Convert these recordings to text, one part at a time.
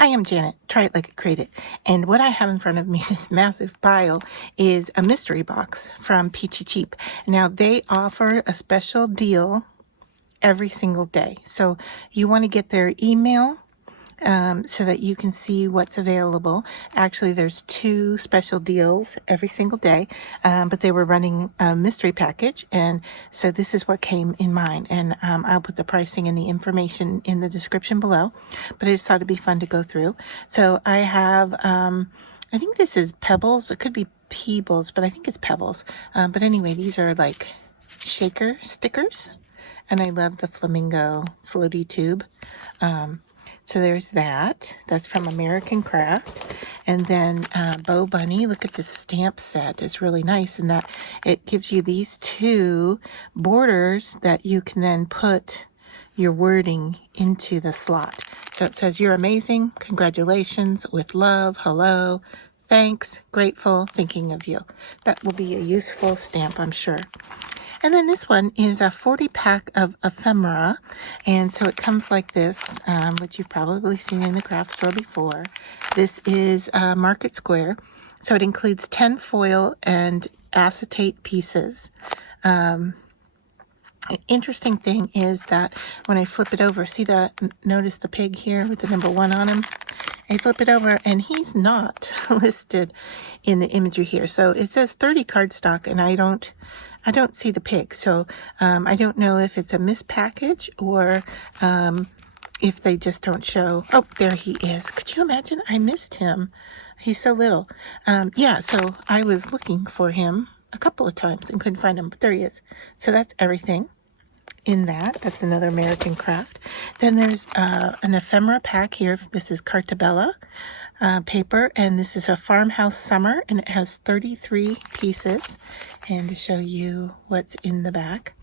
I am Janet. Try it like it created. And what I have in front of me, this massive pile, is a mystery box from Peachy Cheap. Now, they offer a special deal every single day. So you want to get their email so that you can see what's available. Actually, there's 2 special deals every single day, but they were running a mystery package, and so this is what came in mine. And I'll put the pricing and the information in the description below, but I just thought it'd be fun to go through. So I have, I think this is Pebbles. It could be Peebles, but I think it's Pebbles. But anyway, these are like shaker stickers, and I love the flamingo floaty tube. So there's that. That's from American Craft. And then Bo Bunny, look at this stamp set. It's really nice in that it gives you these 2 borders that you can then put your wording into the slot. So it says, "You're amazing. Congratulations. With love. Hello. Thanks. Grateful. Thinking of you." That will be a useful stamp, I'm sure. And then this one is a 40-pack of ephemera, and so it comes like this, which you've probably seen in the craft store before. This is Market Square, so it includes 10 foil and acetate pieces. An interesting thing is that when I flip it over, notice the pig here with the number 1 on him? I flip it over and he's not listed in the imagery here. So it says 30 cardstock, and I don't see the pig. So I don't know if it's a mispackage or if they just don't show. Oh, there he is. Could you imagine? I missed him. He's so little. Yeah, so I was looking for him a couple of times and couldn't find him, but there he is. So that's everything in that. That's another American Craft. Then there's an ephemera pack here. This is Cartabella paper, and this is a Farmhouse Summer, and it has 33 pieces. And to show you what's in the back.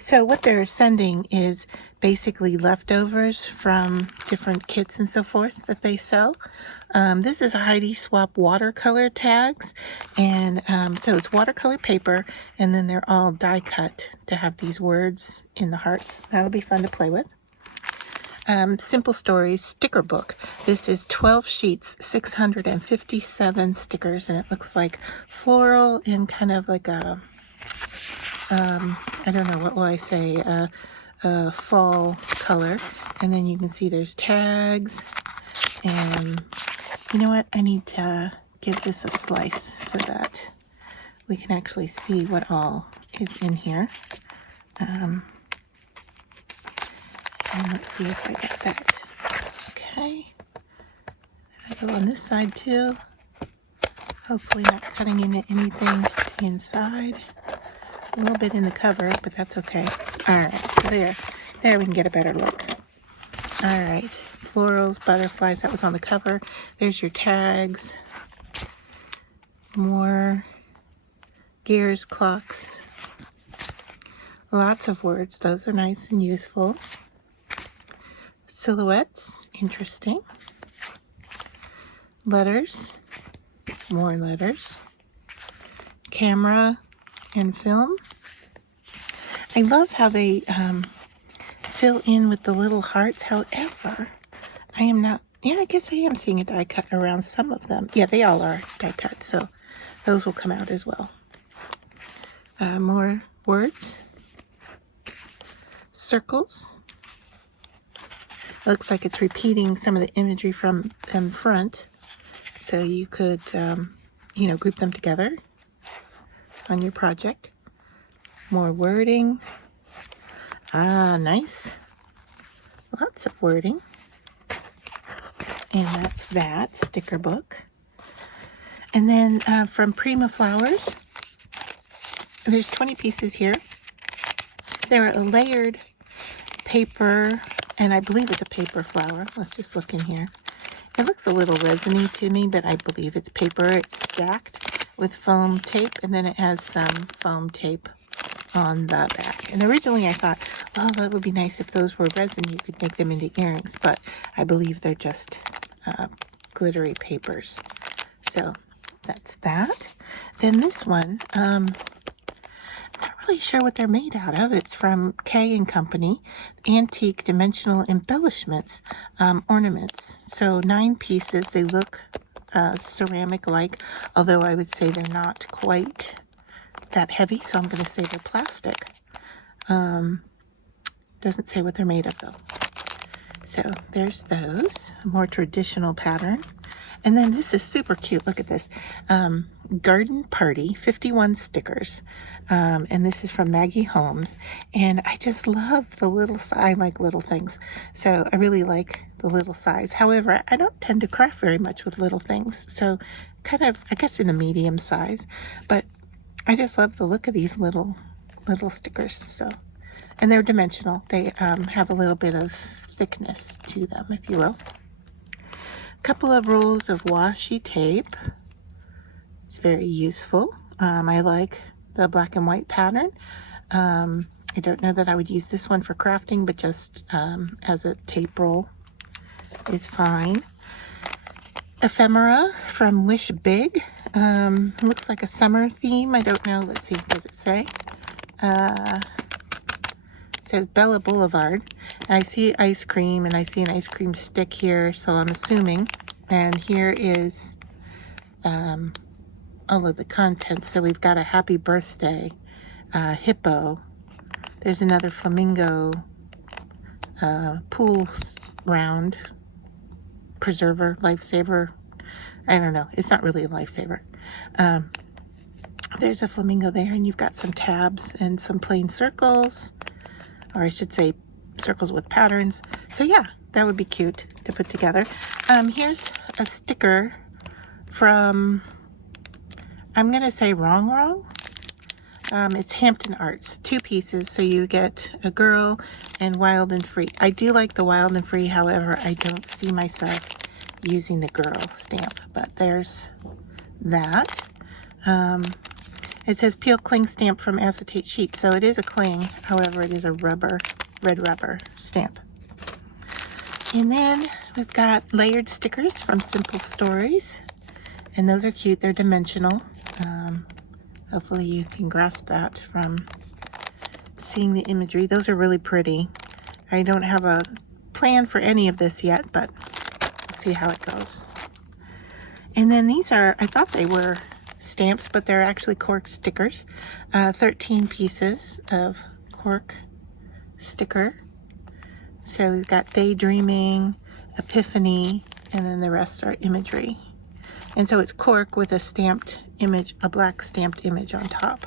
So what they're sending is basically leftovers from different kits and so forth that they sell. This is a Heidi Swap watercolor tags, and so it's watercolor paper, and then they're all die cut to have these words in the hearts. That'll be fun to play with. Simple Stories sticker book. This is 12 sheets, 657 stickers, and it looks like floral and kind of like a I don't know, what will I say, a fall color. And then you can see there's tags, and you know what, I need to give this a slice so that we can actually see what all is in here. And let's see if I get that. Okay, I go on this side too. Hopefully not cutting into anything inside. A little bit in the cover, but that's okay. All right, so there we can get a better look. All right, florals, butterflies, that was on the cover. There's your tags. More gears, clocks. Lots of words. Those are nice and useful. Silhouettes, interesting. Letters, more letters. Camera and film. I love how they fill in with the little hearts. However, I am not, yeah, I guess I am seeing a die cut around some of them. Yeah, they all are die cut, so those will come out as well. More words. Circles. It looks like it's repeating some of the imagery from them front, so you could, you know, group them together on your project. More wording. Ah, nice. Lots of wording. And that's that sticker book. And then from Prima Flowers, there's 20 pieces here. They're a layered paper, and I believe it's a paper flower. Let's just look in here. It looks a little resiny to me, but I believe it's paper. It's stacked with foam tape, and then it has some foam tape on the back. And originally I thought, well, that would be nice if those were resin. You could make them into earrings, but I believe they're just glittery papers. So that's that. Then this one, I don't really sure what they're made out of. It's from K and Company, Antique Dimensional Embellishments, Ornaments. So 9 pieces. They look ceramic-like, although I would say they're not quite that heavy, so I'm going to say they're plastic. Doesn't say what they're made of, though. So there's those, a more traditional pattern. And then this is super cute. Look at this. Garden Party, 51 stickers. And this is from Maggie Holmes. And I just love the little size. I like little things. So I really like the little size. However, I don't tend to craft very much with little things. So kind of, I guess, in the medium size. But I just love the look of these little stickers. So, and they're dimensional. They have a little bit of thickness to them, if you will. Couple of rolls of washi tape. It's very useful. I like the black and white pattern. I don't know that I would use this one for crafting, but just as a tape roll is fine. Ephemera from Wish Big. Looks like a summer theme. I don't know. Let's see. Does it say? It says Bella Boulevard. I see ice cream, and I see an ice cream stick here, so I'm assuming. And here is all of the contents. So we've got a happy birthday, hippo. There's another flamingo, pool round, preserver, lifesaver. I don't know. It's not really a lifesaver. There's a flamingo there, and you've got some tabs and some plain circles, or I should say circles with patterns. So yeah, that would be cute to put together. Here's a sticker from, I'm gonna say wrong. It's Hampton Arts, 2 pieces, so you get a girl and Wild and Free. I do like the Wild and Free, however, I don't see myself using the girl stamp, but there's that. It says Peel Cling Stamp from Acetate Sheet, so it is a cling, however, it is a red rubber stamp. And then we've got layered stickers from Simple Stories, and those are cute. They're dimensional. Hopefully you can grasp that from seeing the imagery. Those are really pretty. I don't have a plan for any of this yet, but we'll see how it goes. And then these are, I thought they were stamps, but they're actually cork stickers. 13 pieces of cork sticker. So we've got Daydreaming, Epiphany, and then the rest are imagery. And so it's cork with a stamped image, a black stamped image on top.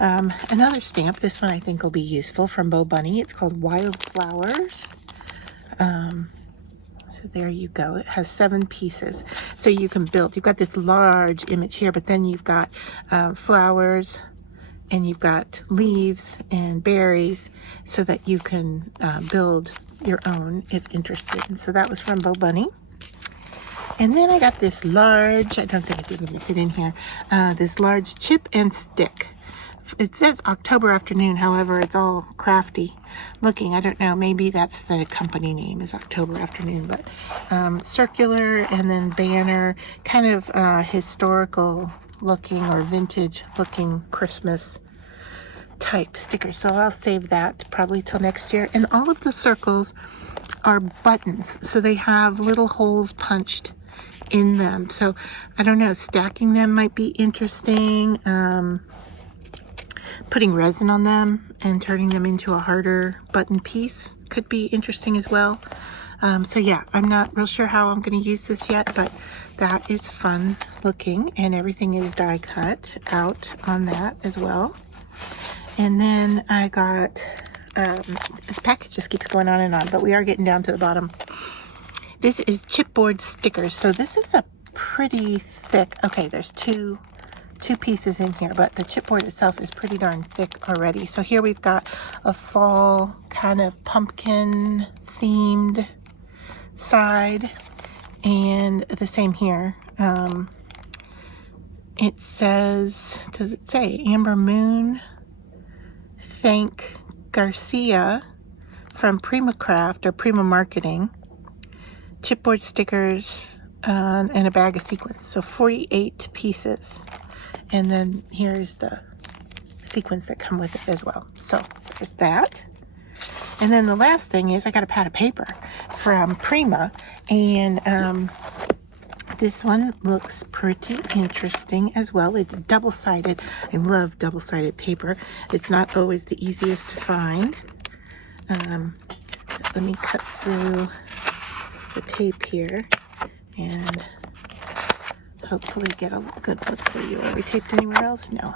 Another stamp, this one I think will be useful, from Bo Bunny. It's called Wildflowers. So there you go. It has 7 pieces. So you can build. You've got this large image here, but then you've got flowers, and you've got leaves and berries, so that you can build your own if interested. And so that was from Bo Bunny. And then I got this large, I don't think it's even going to fit in here, this large chip and stick. It says October Afternoon, however, it's all crafty looking. I don't know, maybe that's the company name, is October Afternoon, but circular and then banner, kind of historical looking or vintage looking Christmas type sticker. So I'll save that probably till next year. And all of the circles are buttons, so they have little holes punched in them. So I don't know, stacking them might be interesting. Putting resin on them and turning them into a harder button piece could be interesting as well. So yeah, I'm not real sure how I'm going to use this yet, but that is fun looking, and everything is die cut out on that as well. And then I got, this package just keeps going on and on, but we are getting down to the bottom. This is chipboard stickers. So this is a pretty thick, okay, there's two pieces in here, but the chipboard itself is pretty darn thick already. So here we've got a fall kind of pumpkin themed side, and the same here. It says, does it say Amber Moon? Thank Garcia from Prima Craft or Prima Marketing. Chipboard stickers and a bag of sequins. So 48 pieces. And then here's the sequins that come with it as well. So there's that. And then the last thing is I got a pad of paper from Prima, and this one looks pretty interesting as well. It's double-sided. I love double-sided paper. It's not always the easiest to find. Let me cut through the tape here and hopefully get a good look for you. Are we taped anywhere else? No.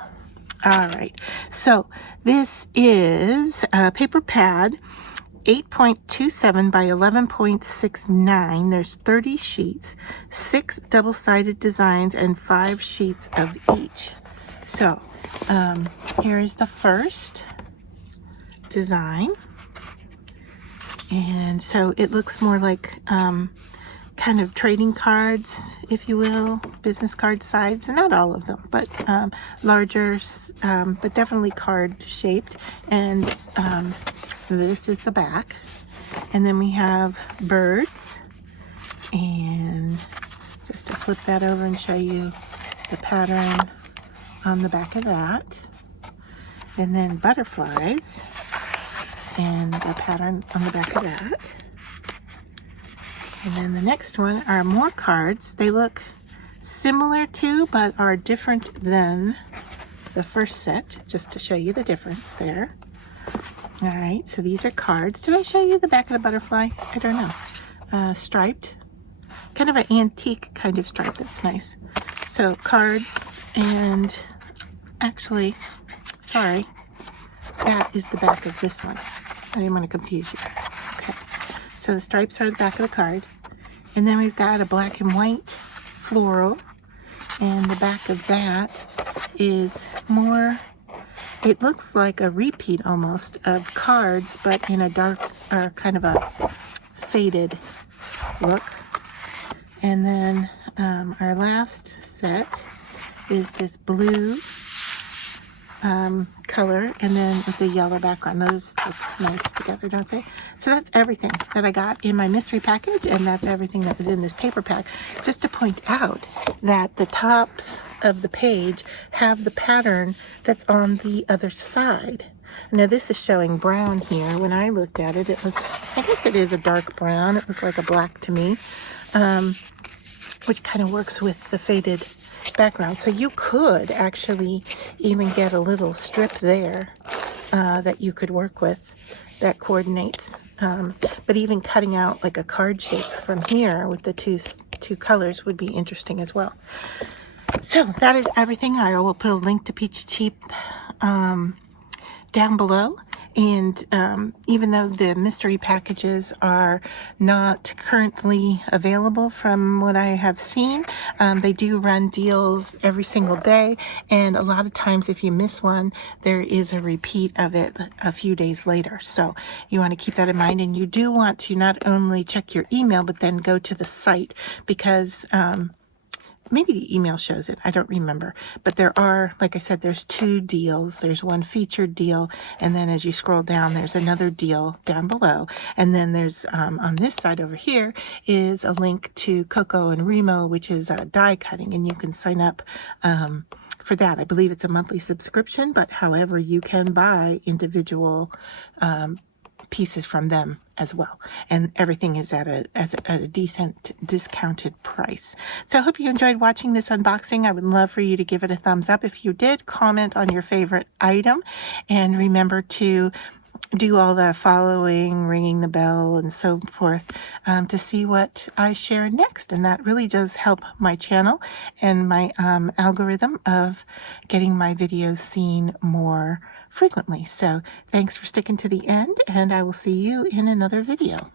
All right. So this is a paper pad, 8.27 by 11.69. There's 30 sheets, 6 double-sided designs, and 5 sheets of each. So here is the first design. And so it looks more like kind of trading cards, if you will, business card size, and not all of them, but larger, but definitely card shaped. And this is the back. And then we have birds, and just to flip that over and show you the pattern on the back of that. And then butterflies, and the pattern on the back of that. And then the next one are more cards. They look similar to, but are different than the first set, just to show you the difference there. All right, so these are cards. Did I show you the back of the butterfly? I don't know. Striped, kind of an antique kind of stripe. That's nice. So cards, and actually, sorry, that is the back of this one. I didn't want to confuse you. Okay, so the stripes are the back of the card. And then we've got a black and white floral. And the back of that is more, it looks like a repeat almost of cards, but in a dark, or kind of a faded look. And then our last set is this blue color, and then with the yellow background. Those look nice together, don't they? So that's everything that I got in my mystery package, and that's everything that was in this paper pack. Just to point out that the tops of the page have the pattern that's on the other side. Now this is showing brown here. When I looked at it, it looks, I guess it is a dark brown. It looks like a black to me, which kind of works with the faded background. So you could actually even get a little strip there that you could work with that coordinates. But even cutting out like a card shape from here with the two colors would be interesting as well. So that is everything. I will put a link to Peachy Cheap down below. And even though the mystery packages are not currently available from what I have seen, they do run deals every single day. And a lot of times if you miss one, there is a repeat of it a few days later. So you want to keep that in mind. And you do want to not only check your email, but then go to the site, because maybe the email shows it, I don't remember, but there are, like I said, there's 2 deals. There's one featured deal, and then as you scroll down, there's another deal down below, and then there's on this side over here is a link to Coco and Remo, which is die cutting, and you can sign up for that. I believe it's a monthly subscription, but however, you can buy individual pieces from them as well, and everything is at a decent discounted price. So I hope you enjoyed watching this unboxing. I would love for you to give it a thumbs up. If you did, comment on your favorite item, and remember to do all the following, ringing the bell, and so forth to see what I share next. And that really does help my channel and my algorithm of getting my videos seen more frequently. So thanks for sticking to the end, and I will see you in another video.